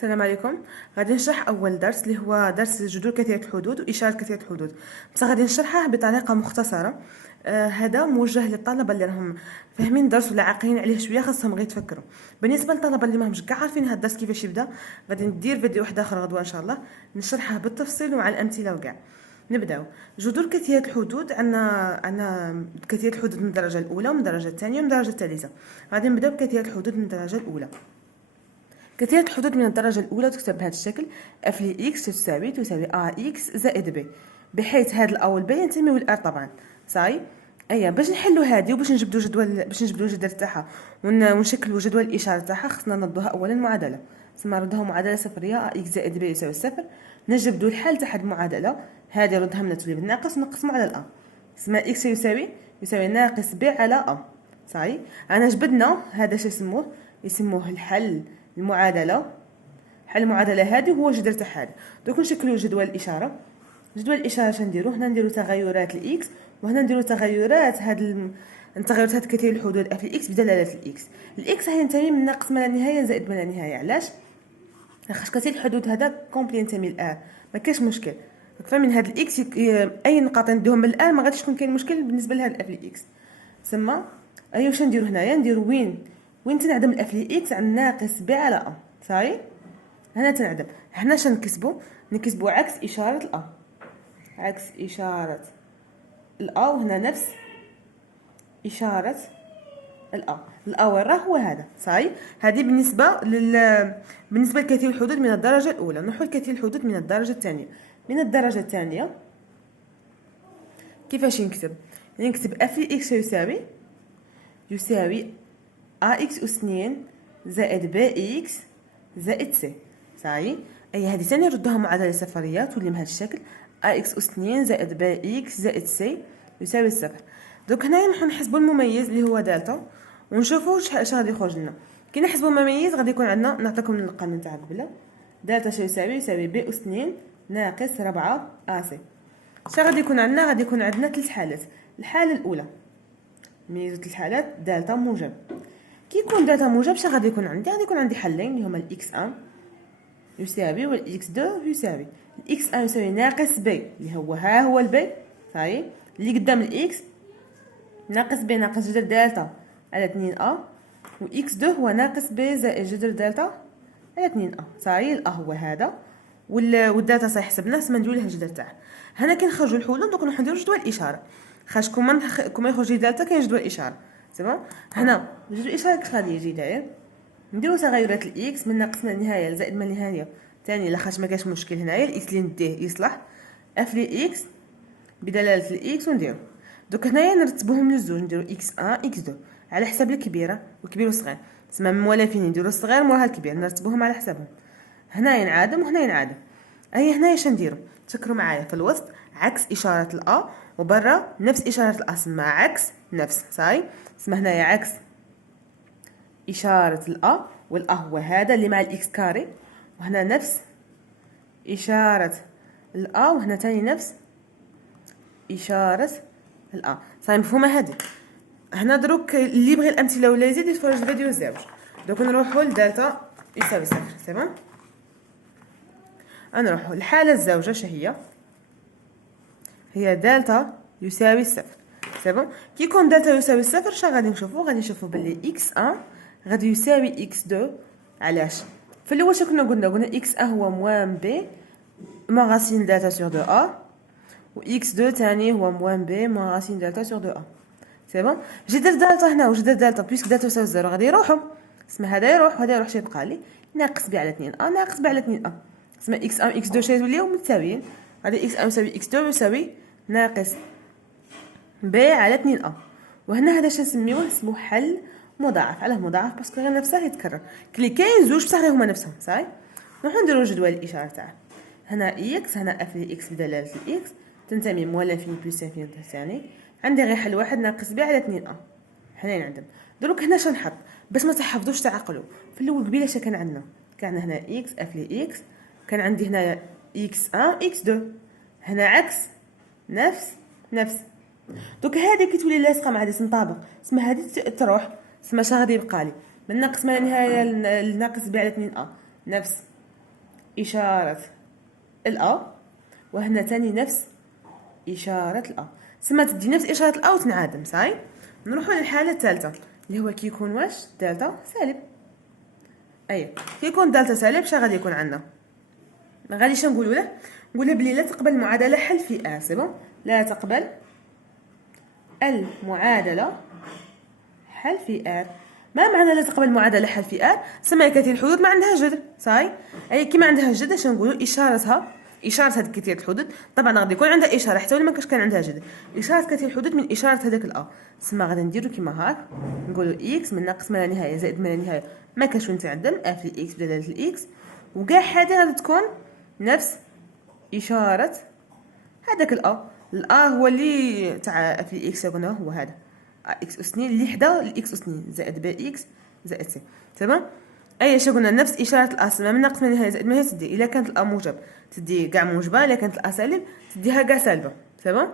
السلام عليكم. غادي نشرح اول درس اللي هو درس جذور كثيره الحدود واشاره كثيره الحدود، بصح غادي نشرحه بطريقه مختصره. هذا موجه للطلبه اللي راهم فاهمين الدرس ولا عاقلين عليه شويه، خاصهم غير يتفكروا. بالنسبه للطلبه اللي ماهمش كاع عارفين هذا الدرس كيفاش يبدا، غادي ندير فيديو واحد اخر غدوه ان شاء الله نشرحه بالتفصيل ومع الامثله وكاع. نبداو. جذور كثيره الحدود، عندنا كثيره الحدود من الدرجه الاولى ومن الدرجه الثانيه ومن الدرجه الثالثه. غادي نبداو بكثيره الحدود من الدرجه الاولى. كثيرة الحدود من الدرجة الأولى تكتب بهذا الشكل: اف لي اكس تساوي ا اكس زائد ب، بحيث هاد الأ والب ينتميو للار طبعا. صاي باش نحلو هادي وباش نجبدو الجدول تاعها ونشكلو جدول الإشارة تاعها، خصنا نردوها أولا معادلة، تسمى نردوها معادلة صفرية ا اكس زائد ب يساوي صفر. نجبدو الحل تاع هاد المعادلة هادي، ردها من تولي بالناقص ونقسمو على الأ، تسمى اكس يساوي ناقص ب على أ. صاي أنا جبدنا هذا يسموه الحل المعادله. حل المعادله هذه هو جذر تاع هذا. دوك نشكلوا جدول الاشاره. جدول الاشاره اش نديرو هنا؟ نديرو تغيرات الاكس، وهنا نديرو تغيرات التغيرات هاد كثير الحدود اف الاكس بدلاله الاكس هي ينتمي من ناقص ما لا نهايه زائد ما لا نهايه. علاش؟ لاخاطش كثير الحدود هذا كومبلي ينتمي للار، ما كاينش مشكل. فمن هاد الاكس اي نقاط نديهم من الار ما غاديش تكون كاين مشكل بالنسبه لهاد الاف الاكس. سما واش نديرو هنايا؟ نديرو وين تنعدم الاف لي اكس عن ناقص ب على ا. صاي هنا تنعدم. هنا اش نكسبو عكس اشاره الأ، عكس اشاره الأ، وهنا نفس اشاره الأ وين راه هو هذا. صاي هذه بالنسبه لكثير الحدود من الدرجه الاولى. نروحو لكثير الحدود من الدرجه الثانيه. من الدرجه الثانيه كيفاش نكتب اف لي اكس يساوي ا اكس اس 2 زائد ب اكس زائد سي. صاي هذه ثاني نردوها معادله صفريه تولي بهذا الشكل: ا اكس اس 2 زائد ب اكس زائد سي يساوي صفر. دوك هنايا نروحو نحسبوا المميز اللي هو دالتا ونشوفوا اش غادي يخرج لنا. كي نحسبوا المميز غادي يكون عندنا، نعطيكم القانون تاع قبله: دالتا يساوي ب اس 2 ناقص 4 ا سي. اش غادي يكون عندنا؟ غادي يكون عندنا ثلاث حالات. الحاله الاولى ميزه الحالات دالتا موجب. كي يكون دالتا موجب اش غادي يكون عندي؟ غادي يكون عندي حلين اللي هما الاكس 1 يساوي والاكس 2 يساوي. الاكس 1 يساوي ناقص ب اللي هو البي. صاي اللي قدام الاكس ناقص ب ناقص جذر دالتا على 2 ا، واكس 2 هو ناقص ب زائد جذر دالتا على 2 ا. صاي الأ هو هذا والدالتا صاي حسبناه، سما نديرو له الجذر تاعه. هنا كي نخرجوا الحلول دوك نروحو نديرو جدول الاشاره. خاش كوما يخرج لي دالتا كاين جدول الاشاره. سما هنا جدول الاشاره كيفاش غادي يجي داير؟ نديرو تغيرات الاكس من ناقص من النهايه لزائد من النهايه ثاني، لاخاطش ما كاينش مشكل هنايا الاكس اللي نديه يصلح. اف لي اكس بدلاله الاكس ونديرو. دوك هنايا نرتبوهم للزوج، نديرو اكس 1 اكس 2 على حساب الكبيره والكبير والصغير. تسمى من مولا فين نديرو الصغير موراها الكبير، نرتبوهم على حسابهم. هنا ينعدم وهنا ينعدم. هنايا اش نديرو؟ تفكروا معايا، في الوسط عكس اشاره الأ وبرا نفس اشاره الأ، سما عكس نفس. صاي سما هنايا عكس إشارة الأ، والأ هو هذا اللي مع الإكس كاري، وهنا نفس إشارة الأ، وهنا تاني نفس إشارة الأ. صاي مفهومة هذه؟ هنا دروك اللي يبغي الأمثلة ولا يزيد يتفرج الفيديو الزاوج. دوك نروحو لدالتا يساوي صفر. سي نروحو الحالة الزوجة شهي هي دالتا يساوي صفر. سي كي يكون دالتا يساوي صفر شا غادي نشوفو باللي إكس 1 غادي يساوي اكس 2. علاش؟ في الاول كنا قلنا اكس 1 هو موان بي موان راسين دالتا سور دو ا، و اكس 2 ثاني هو موان بي موان راسين دالتا سور دو ا. سي بون. جذر دالتا هنا وجذر دالتا بيسك دالتا يساوي زيرو غادي يروحوا. اسم هذا يروح وهذا يروح، شي يبقى لي ناقص بي على 2 ا ناقص بي على 2 ا. اسم اكس 1 اكس 2 شي يوليو متساويين. غادي اكس 1 يساوي اكس 2 يساوي ناقص بي على 2 ا. وهنا هذا اش نسميوه؟ اسمه حل مضاعف. علاه مضاعف؟ باسكو غير نفسه يتكرر. كلي كاين زوج بصح هما نفسهم. صاي نروحو نديرو جدول الاشاره تاعه. هنا اكس، هنا اف لي اكس بدلاله الاكس تنتمي مولا فين بلس انفين ثاني. عندي غير حل واحد ناقص بي على 2 ا. هنا نعدم. دروك هنا شنحط باش ما تحفظوش تعقلوا؟ في الاول قبيله اش كان عندنا؟ كان هنا اكس اف لي اكس، كان عندي هنا اكس 1 اكس 2. هنا عكس نفس. دوك هذه كتولي لاصقه مع هذه تنطابق. اسمها هذه تروح، اسمها اش غادي يبقى لي؟ من ناقص ما لا نهايه لناقص بي على 2 ا نفس إشارة الأ، وهنا تاني نفس إشارة الأ، سما تدي نفس إشارة الأ وتنعدم. صاي نروحو للحالة الثالثة اللي هو كيكون واش دلتا سالب. أي كيكون دلتا سالب شا غادي يكون عندنا؟ غادي شنو نقولوا له؟ نقول بلي لا تقبل المعادلة حل في ا. سي بون، لا تقبل المعادلة حل في ار. ما معنى لا تقبل المعادلة حل في ار؟ سما كثير الحدود ما عندها جذر. صاي اي كي ما عندها جذر شنو نقولوا؟ اشارتها، اشاره هذيك كثير الحدود طبعا غادي يكون عندها اشاره حتى ولا ما كان عندها جذر. اشاره كثير الحدود من اشاره هذاك الا. سما غادي نديرو كيما هاك، نقولوا اكس من ناقص ما لا نهايه زائد ما لا نهايه ما كاش وين تعدم اف اكس بدلاله الاكس، وكاع هذه غادي تكون نفس اشاره هذاك الا. الا هو اللي تاع اف اكس قلنا هو هذا اكس اس 2 اللي حدا الاكس اس 2 زائد بي اكس زائد سي. تمام. اي شو قلنا؟ نفس اشاره الاس من ناقص من نهايه زائد ما هي تدي الا كانت الا موجب تدي كاع موجبه، الا كانت الا سالب تديها كاع سالبه. تمام.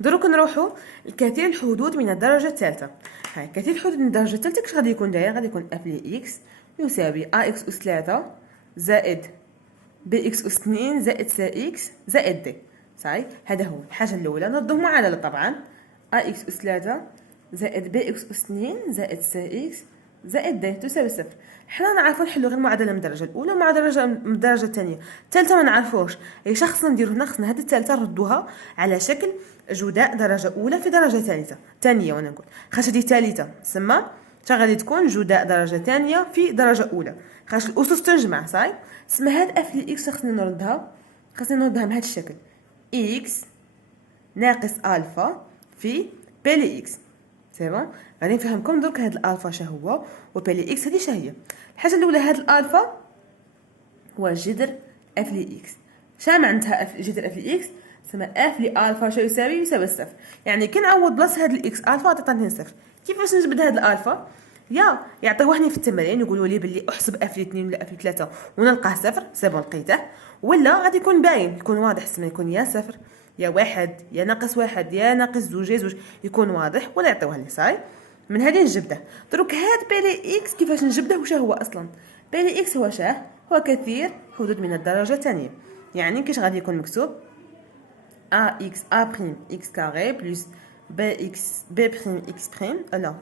دروك نروحوا لكثير الحدود من الدرجه الثالثه. هاي كثير الحدود من الدرجه الثالثه كش غادي يكون داير؟ غادي يكون اف لي اكس يساوي ا اكس اس 3 زائد بي اكس اس 2 زائد سي اكس زائد دي. صحيح، هذا هو الحاجه الاولى. نرضوا معادله طبعا ا اكس اس 3 زائد بي اكس اس 2 زائد سي اكس زائد د تساوي صفر. حنا نعرفوا نحلوا غير المعادله من الدرجه الاولى ومعادله من الدرجه الثانيه. الثالثه ما نعرفوش، اي شخص نديرو هنا خصنا هذه الثالثه نردوها على شكل جداء درجه اولى في درجه ثالثه ثانيه. وانا نقول خاطر هذه ثالثه تسمى تا غادي تكون جداء درجه ثانيه في درجه اولى خاطر الاسس تنجمع. صاي تسمى هاد اف لي اكس خصني نردها بهذا الشكل اكس ناقص الفا في بي لي اكس. سي بون، غادي نفهمكم درك هاد الالفا شا هو وبي لي اكس هادي شا هي. الحاجه الاولى هاد الالفا هو جذر اف لي اكس. شا معناتها جذر اف لي اكس؟ تسمى اف لي الفا شا يساوي الصفر. يعني كي نعوض بلاصه هاد الاكس الفا تعطيني صفر. كيفاش نجبد هاد الالفا؟ يا يعطيوهني في التمرين يقولوا لي باللي احسب اف لي 2 ولا اف لي 3 ونلقاه صفر. سي بون لقيته، ولا غادي يكون باين يكون واضح تسمى يكون يا صفر يا واحد يا ناقص واحد يا ناقص زوج يا زوج يكون واضح ولا يعطيوها لي. صاي من هذه نجبده. دروك هاد بي لي اكس كيفاش نجبده؟ وش هو اصلا بي لي اكس؟ هو شاه هو كثير حدود من الدرجه الثانيه. يعني كيش غادي يكون مكتوب ا اكس ا بريم اكس كاري بلس بي اكس بي بريم اكس بريم لا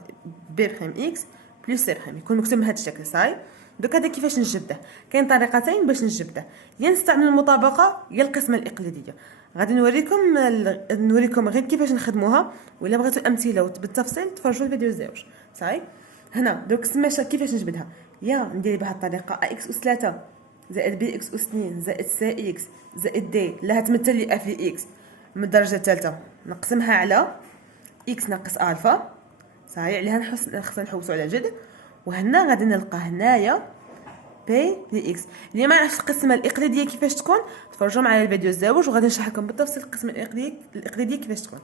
بي بريم اكس بلس سي بريم، يكون مكتوب بهذا الشكل. صاي دوك هذا كيفاش نجبده؟ كاين طريقتين باش نجبده، يا نستعمل المطابقه يا القسمه الاقليديه. غادي نوريكم غير كيفاش نخدموها، ولا بغيتوا امثله بالتفصيل تفرجوا الفيديو الزوج. صاي هنا دوك سما كيفاش نجبدها؟ يا ندير بهذه الطريقه ا اكس اس 3 زائد بي اكس اس 2 زائد سي اكس زائد دي لها تمثل لي اف لي اكس من الدرجه الثالثه نقسمها على اكس ناقص الفا. صحيح عليها خصنا نحوسوا على جذر، وهنا غادي نلقى هنايا بي لي اكس. اللي ما يعرفش القسمه الاقليديه كيفاش تكون تفرجوا معايا الفيديو الزوج وغادي نشرح لكم بالتفصيل القسمه الاقليديه كيفاش تكون.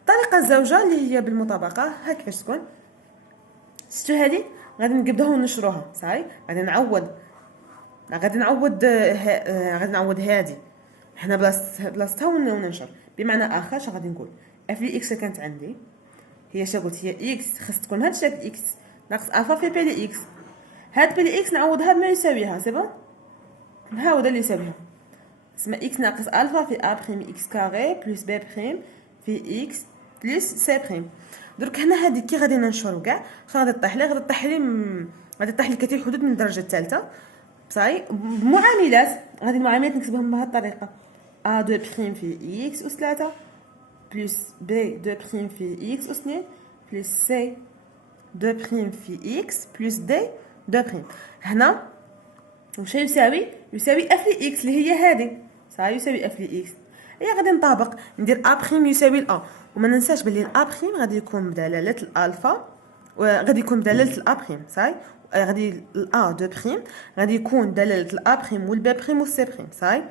الطريقه الزوجه اللي هي بالمطابقه ها كيفاش تكون. شفتوا هذه غادي نقبضوها وننشروها. صحيح غادي نعوض هذه هنا بلاصتها وننشر. بمعنى اخر اش غادي نقول؟ اف لي اكس كانت عندي هي شا قلت؟ هي اكس خاص تكون هاد الشكل اكس ناقص الفا في بي لي اكس. هاد بي لي اكس نعوضها بما يساويها. سي بون، ها هو اللي يساويها اسمها اكس ناقص الفا في ا بريم اكس كاري بلس بي بريم في اكس بلس سي بريم. درك هنا هذه كي غادي ننشرو كاع غادي تطيح لي كثير حدود من الدرجه الثالثه. صاي بمعاملات غادي المعاملات نكتبهم بهذه الطريقه ا دو بريم في اكس اس 3 بلس بي دو بريم في اكس اس 2 بلس سي دو بريم في اكس بلس دي دو بريم. هنا وش يساوي اف لي اكس اللي هي هذه. صاي يساوي اف لي اكس. هي غادي نطابق ندير ا بريم يساوي الأ، وما ننساش بلي الأ بريم غادي يكون بدلاله الالفا وغادي يكون بدلاله الأ بريم. صاي غادي الأ دو بريم غادي يكون دلاله الأ بريم والبي بريم والسي بريم. صاي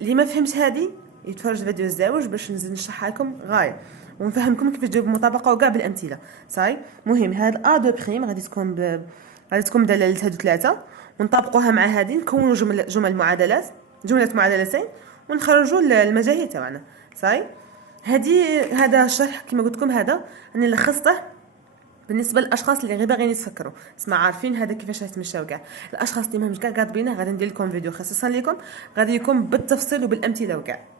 اللي ما فهمش هذه يتفرج الفيديو الزوج باش نزيد نشرحها لكم غايه ونفهمكم كيفاش ديروا المطابقه وكاع بالامثله. صاي مهم هاد ا دو بريم غادي تكون بدلاله هادو ثلاثه ونطابقوها مع هذه نكونوا جمل معادلات جمله معادلتين ونخرجوا المجاهيل تاعنا. صاي هذا الشرح كما قلت لكم هذا انا لخصته بالنسبه للاشخاص اللي غير باغيين يتفكروا، تسمى عارفين هذا كيفاش يتمشاو كاع، الاشخاص اللي ماهمش كاع كاطبينه غادي ندير لكم فيديو خصيصا لكم، غادي يكون بالتفصيل وبالامثله وكاع.